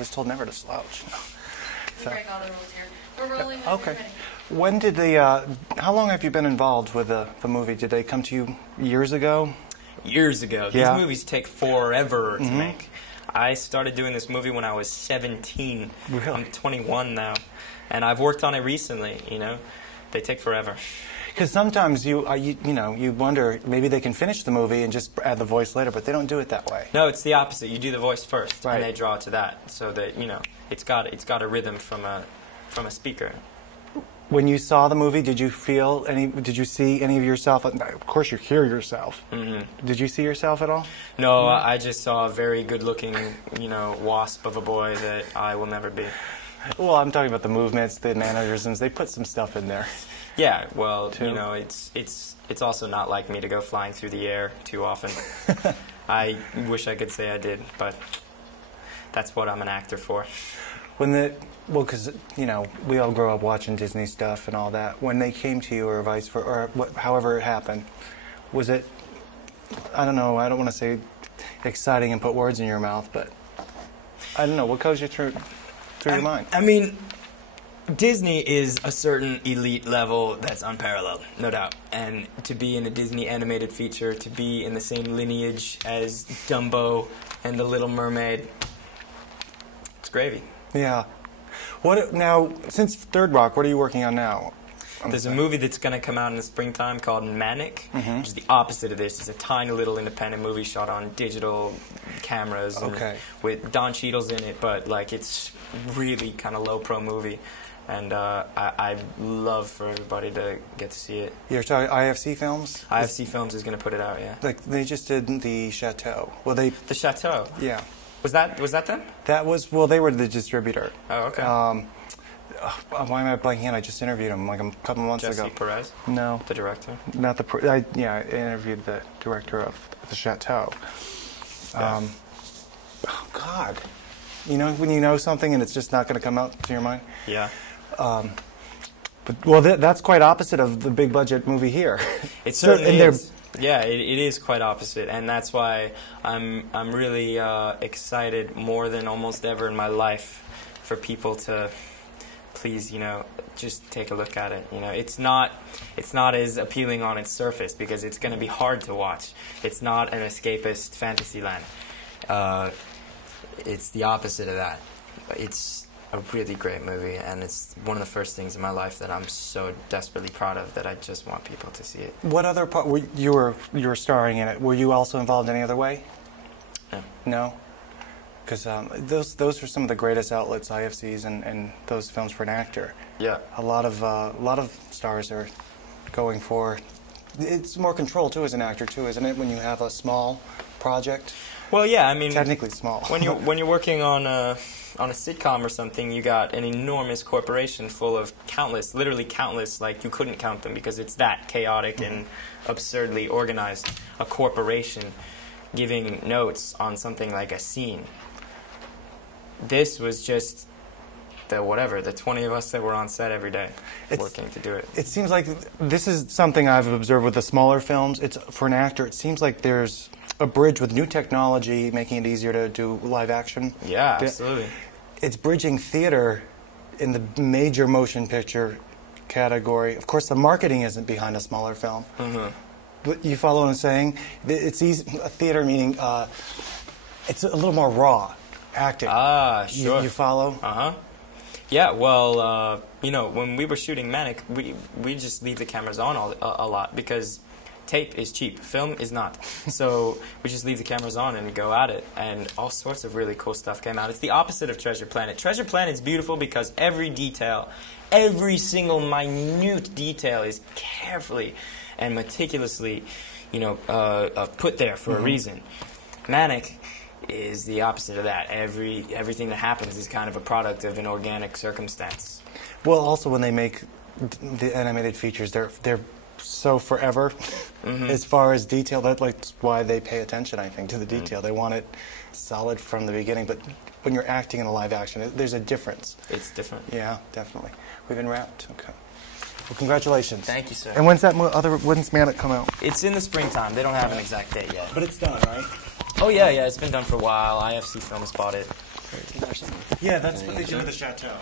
was told never to slouch. We break all the rules here. We're rolling. Okay. When did how long have you been involved with the movie? Did they come to you years ago? Years ago. Yeah. These movies take forever to make. I started doing this movie when I was 17. Really? I'm 21 now. And I've worked on it recently, you know. They take forever. Because sometimes you wonder, maybe they can finish the movie and just add the voice later, but they don't do it that way. No, it's the opposite. You do the voice first, right, and they draw to that, so that, you know, it's got a rhythm from a speaker. When you saw the movie, did you see any of yourself? Of course you hear yourself. Mm-hmm. Did you see yourself at all? No, I just saw a very good-looking, you know, wasp of a boy that I will never be. Well, I'm talking about the movements, the mannerisms. They put some stuff in there. Yeah, well, too. You know, it's also not like me to go flying through the air too often. I wish I could say I did, but that's what I'm an actor for. Because, you know, we all grow up watching Disney stuff and all that. When they came to you, or vice versa, or however it happened, was it, I don't know, I don't want to say exciting and put words in your mouth, but I don't know, what goes through your mind? I mean, Disney is a certain elite level that's unparalleled, no doubt. And to be in a Disney animated feature, to be in the same lineage as Dumbo and The Little Mermaid, it's gravy. Yeah. Now, since Third Rock, what are you working on now? There's a movie that's going to come out in the springtime called Manic, which is the opposite of this. It's a tiny little independent movie shot on digital cameras with Don Cheadle's in it, but like it's really kind of low-pro movie. And I'd love for everybody to get to see it. You're talking IFC Films? IFC Films is going to put it out, yeah. Like they just did the Chateau. Well, The Chateau? Yeah. Was that them? That was, well, they were the distributor. Oh, okay. Why am I blanking out? I just interviewed him like a couple months ago. Jesse Perez? No. The director? Not the, I interviewed the director of the Chateau. Yeah. Oh, God. You know, when you know something and it's just not going to come out to your mind? Yeah. But, well, that's quite opposite of the big budget movie here. It certainly is. Yeah, it is quite opposite, and that's why I'm really excited more than almost ever in my life for people to please, you know, just take a look at it. You know, it's not as appealing on its surface because it's going to be hard to watch. It's not an escapist fantasy land. It's the opposite of that. It's a really great movie, and it's one of the first things in my life that I'm so desperately proud of that I just want people to see it. What other part you were starring in it? Were you also involved any other way? No. No? Because those are some of the greatest outlets, IFCs, and those films for an actor. Yeah. A lot of stars are going for. It's more control too as an actor too, isn't it? When you have a small project. Well, yeah. I mean, technically small. When you're working on a sitcom or something, you got an enormous corporation full of literally countless, like you couldn't count them because it's that chaotic and absurdly organized. A corporation giving notes on something like a scene. This was just the 20 of us that were on set every day working to do it. It seems like this is something I've observed with the smaller films. It's for an actor, it seems like there's a bridge with new technology making it easier to do live action. Yeah, absolutely. It's bridging theater in the major motion picture category. Of course, the marketing isn't behind a smaller film. But you follow what I'm saying? It's easy. Theater meaning it's a little more raw acting. Ah, sure. You follow? Yeah, well, you know, when we were shooting Manic, we just leave the cameras on a lot because tape is cheap, film is not. So we just leave the cameras on and go at it, and all sorts of really cool stuff came out. It's the opposite of Treasure Planet. Treasure Planet is beautiful because every detail, every single minute detail is carefully and meticulously, you know, put there for a reason. Manic is the opposite of that. Everything that happens is kind of a product of an organic circumstance. Well, also when they make the animated features, they're so forever as far as detail. That's like why they pay attention, I think, to the detail. They want it solid from the beginning. But when you're acting in a live action, there's a difference. It's different. Yeah, definitely. We've been wrapped. Okay. Well, congratulations. Thank you, sir. And when's when's Manic come out? It's in the springtime. They don't have an exact date yet. But it's done, right? Oh, yeah, it's been done for a while. IFC Films bought it. Yeah, that's what they do with the chateau.